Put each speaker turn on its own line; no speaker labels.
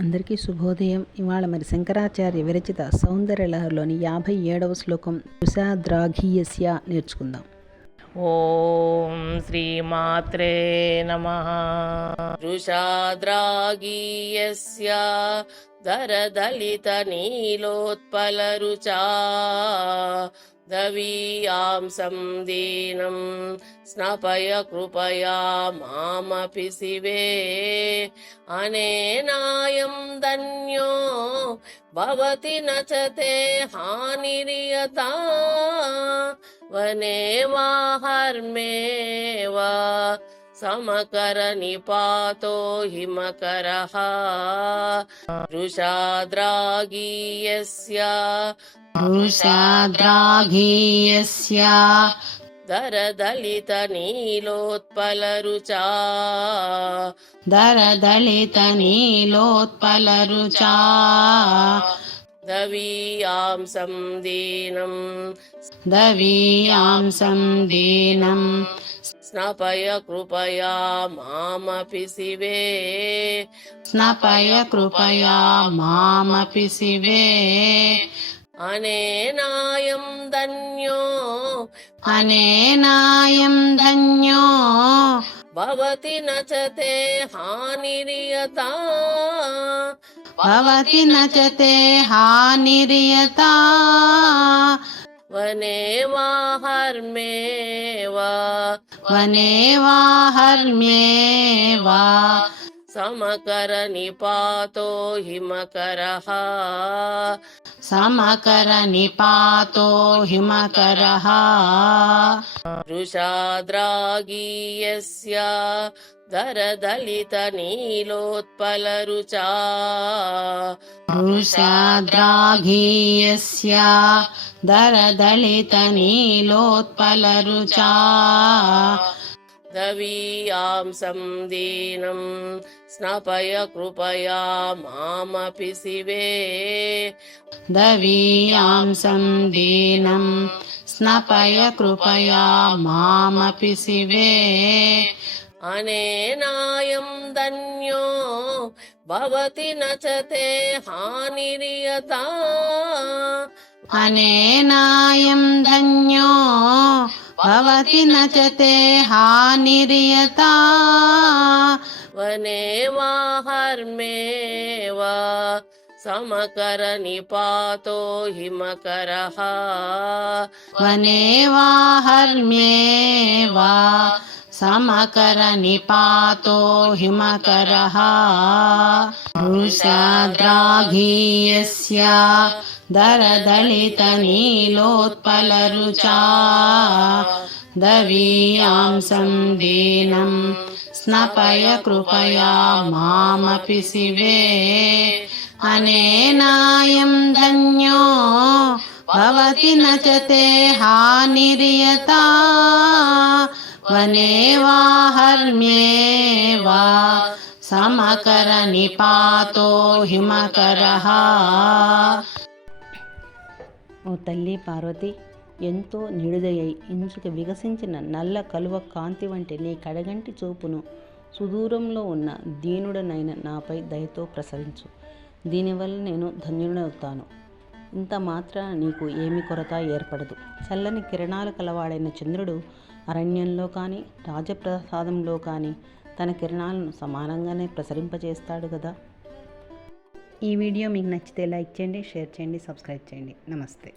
అందరికీ శుభోదయం. ఇవాళ మరి శంకరాచార్య విరచిత సౌందర్యలహరిలోని యాభై ఏడవ శ్లోకం ఉషాద్రాఘీయస్య నేర్చుకుందాం.
ఓం శ్రీమాత్రే నమ. రుషాద్రాగీయస్య దరదళిత నీలోత్పల రుచా दवीयां दीनं स्नपय कृपया मामपि शिवे अनेनायं धन्यो भवति न च ते हानिर्यता वने वा हर्मे वा సమకర
నిపాతో
హిమకర వృషాద్రాగీయస్య
వృషాద్రాగీయస్య దరదళిత
నీలోత్పలరుచా దరదళిత నీలోత్పలరుచా దవీయాం
సందీనం దవీయాం సందీనం స్నాపయ
కృపయా మామపి
శివే. స్నాపయ
కృపయా మామపి శివే. అనేనాయం ధన్యో.
అనేనాయం ధన్యో. భవతి నచతే హానిరియతా
భవతి నచతే హానిరియతా वनेवा
हर्मेवा वनेवा हर्मेवा समकर
निपातो हिमकरः
समकरनिपातो हिमकरः
वृषाद्रागीयस्य दरदलितनीलोत्पलरुचा
वृषाद्राघीयस्य दरदलितनीलोत्पलरुचा
दवीयां दीनं स्नपय कृपया मामपि शिवे।
दवीयां सन्दीनं स्नपय कृपया मामपि शिवे।
अनेनायं धन्यो भवति न च ते हानिर्यता
अनेनायं धन्यो भवति न च ते हानिर्यता
वने वा हर्मे वा समकरनिपातो हिमकरः।
वने वा हर्मे वा समकरनिपातो हिमकरः वृषाद्राघीयस्य दरदलितनीलोत्पलरुचा दवीयां सन्दीनं स्नपय कृपया मामपि शिवे अनेनायं धन्यो भवति न च ते हानिर्यता वने वा हर्म्ये वा समकरनिपातो हिमकरः
ఓ తల్లి పార్వతి ఎంతో నిడుదయై ఇంచుకు వికసించిన నల్ల కలువ కాంతి వంటి నీ కడగంటి చూపును సుదూరంలో ఉన్న దీనుడనైన నాపై దయతో ప్రసరించు దీనివల్ల నేను ధన్యుడవుతాను ఇంత మాత్రాన నీకు ఏమి కొరత ఏర్పడదు. చల్లని కిరణాలు కలవాడైన చంద్రుడు అరణ్యంలో కానీ రాజప్రసాదంలో కానీ తన కిరణాలను సమానంగానే ప్రసరింపజేస్తాడు కదా ఈ వీడియో మీకు నచ్చితే లైక్ చేయండి షేర్ చేయండి సబ్స్క్రైబ్ చేయండి. నమస్తే.